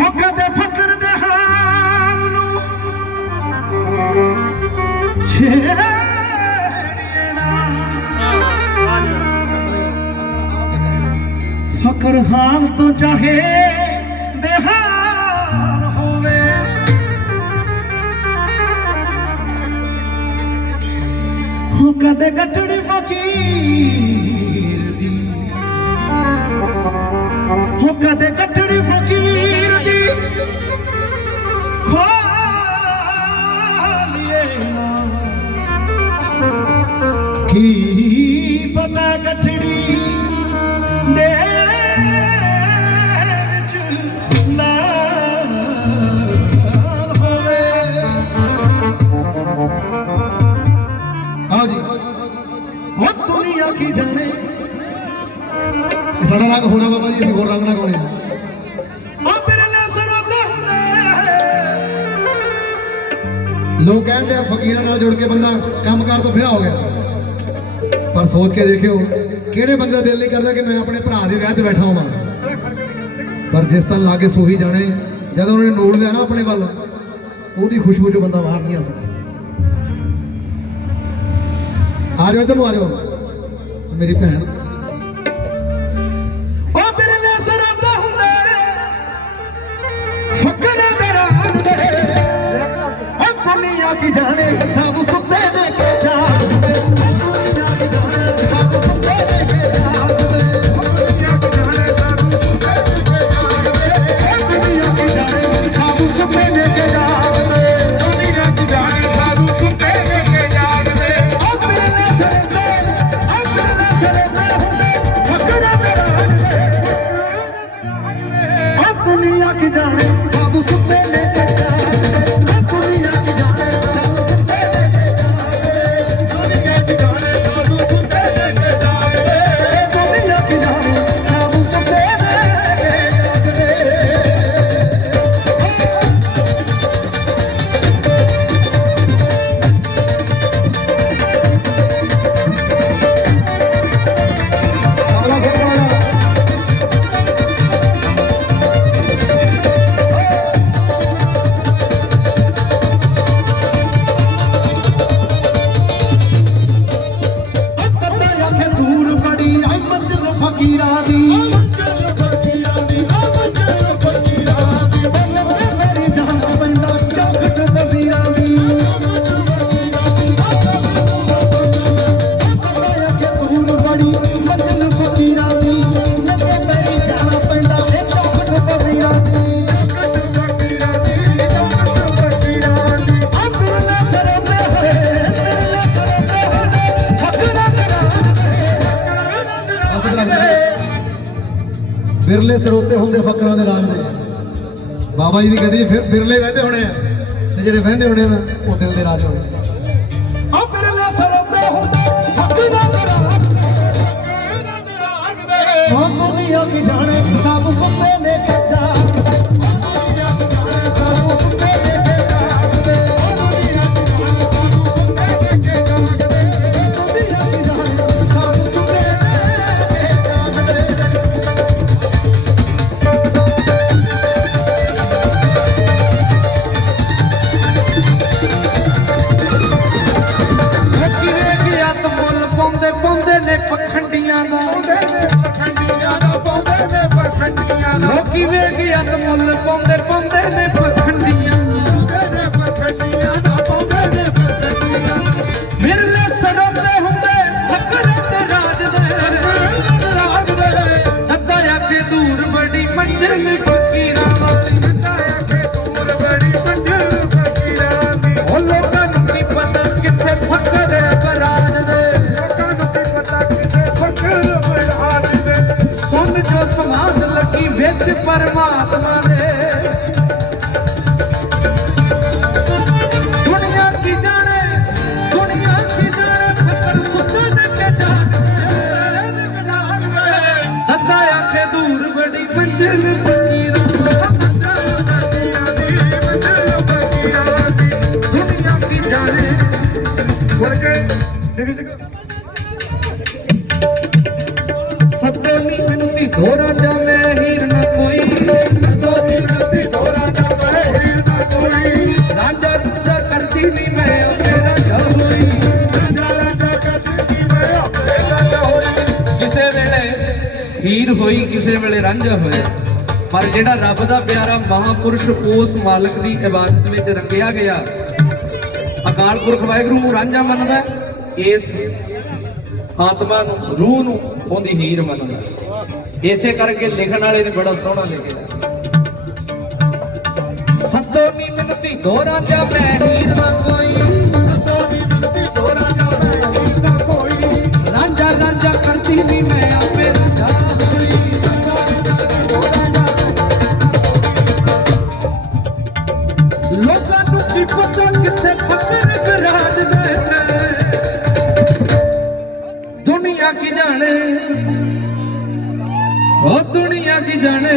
ਹੋ ਕਦੇ ਫਕਰ ਦੇ ਹਾਲ ਨੂੰ। ਛੇੜੀਏ ਨਾ। ਫਕਰ ਹਾਲ ਤੋਂ ਚਾਹੇ ਬਿਹਾਰ ਹੋਵੇ। ਹੋ ਕਦੇ ਗੱਟੜੀ ਫਕੀਰ ਕੀ ਪਤਾ ਗੱਟੜੀ ਦੇ ਵਿੱਚ ਲਾਲ ਹੋਵੇ? ਆਓ ਜੀ। ਉਹ ਦੁਨੀਆ ਕੀ ਜਾਣੇ? ਸਾਡਾ ਰੰਗ ਹੋਰ ਆ ਬਾਬਾ ਜੀ, ਅਸੀਂ ਹੋਰ ਰੰਗ ਨਾਲ ਗਾਉਣੇ ਆ। ਉਹ ਬਿਰਲੇ ਲੋਕ ਕਹਿੰਦੇ ਆ, ਫਕੀਰਾਂ ਨਾਲ ਜੁੜ ਕੇ ਬੰਦਾ ਕੰਮ ਕੰਮਕਾਰ ਤੋਂ ਫਿਰਾ ਹੋ ਗਿਆ। ਪਰ ਸੋਚ ਕੇ ਦੇਖਿਓ ਕਿਹੜੇ ਬੰਦੇ ਦਾ ਦਿਲ ਨਹੀਂ ਕਰਦਾ ਕਿ ਮੈਂ ਆਪਣੇ ਭਰਾ ਦੇ ਵਿਆਹ ਤੇ ਬੈਠਾ ਹੋਵਾਂ। ਪਰ ਜਿਸ ਤਰ੍ਹਾਂ ਲਾਗੇ ਸੋਹੀ ਜਾਣੇ ਜਦੋਂ ਉਹਨੇ ਨੋੜ ਲਿਆ ਨਾ ਆਪਣੇ ਵੱਲ ਉਹਦੀ ਖੁਸ਼ਬੂ ਚੋਂ ਬੰਦਾ ਬਾਹਰ ਨਹੀਂ ਆ ਸਕਦਾ। ਆ ਜਾਓ ਇੱਧਰ ਨੂੰ ਆ ਜਾਓ। ਮੇਰੀ ਭੈਣ ਦੁਨੀਆ ਬਿਰਲੇ ਸਰੋਤੇ ਹੁੰਦੇ ਫਕਰਾਂ ਦੇ ਰਾਜ ਦੇ। ਬਾਬਾ ਜੀ ਦੀ ਗੱਡੀ ਫਿਰ ਬਿਰਲੇ ਵਹਿੰਦੇ ਹੋਣੇ ਆ। ਤੇ ਜਿਹੜੇ ਵਹਿੰਦੇ ਹੋਣੇ ਨਾ ਉਹ ਦਿਲ ਦੇ ਰਾਜ ਹੋਣੇ। ਕਿਵੇਂ ਵੇ ਗਿਆ ਮੁੱਲ ਪਾਉਂਦੇ ਪਾਉਂਦੇ ਨੇ ਪਖੰਡੀਆਂ ਹੀਰ ਹੋਈ ਕਿਸੇ ਵੇਲੇ ਰਾਂਝਾ ਹੋਇਆ। ਪਰ ਜਿਹੜਾ ਰੱਬ ਦਾ ਪਿਆਰਾ ਮਹਾਪੁਰਸ਼ ਉਸ ਮਾਲਕ ਦੀ ਇਬਾਦਤ ਵਿੱਚ ਰੰਗਿਆ ਗਿਆ, ਅਕਾਲ ਪੁਰਖ ਵਾਹਿਗੁਰੂ ਨੂੰ ਰਾਂਝਾ ਮੰਨਦਾ ਇਸ ਆਤਮਾ ਨੂੰ, ਰੂਹ ਨੂੰ ਉਹਦੀ ਹੀਰ ਮੰਨਦਾ ਇਸੇ ਕਰਕੇ ਲਿਖਣ ਵਾਲੇ ਨੇ ਬੜਾ ਸੋਹਣਾ ਲਿਖਿਆ। ਸਤੋ ਨੀ ਮਿਲਤੀ ਦੋ ਰਾਂਝਾ ਮੈਂ ਕਿੱਥੇ ਫਕਰ ਗਰਾਜ ਗਏ ਦੁਨੀਆ ਕੀ ਜਾਣੇ ਉਹ ਦੁਨੀਆ ਕੀ ਜਾਣੇ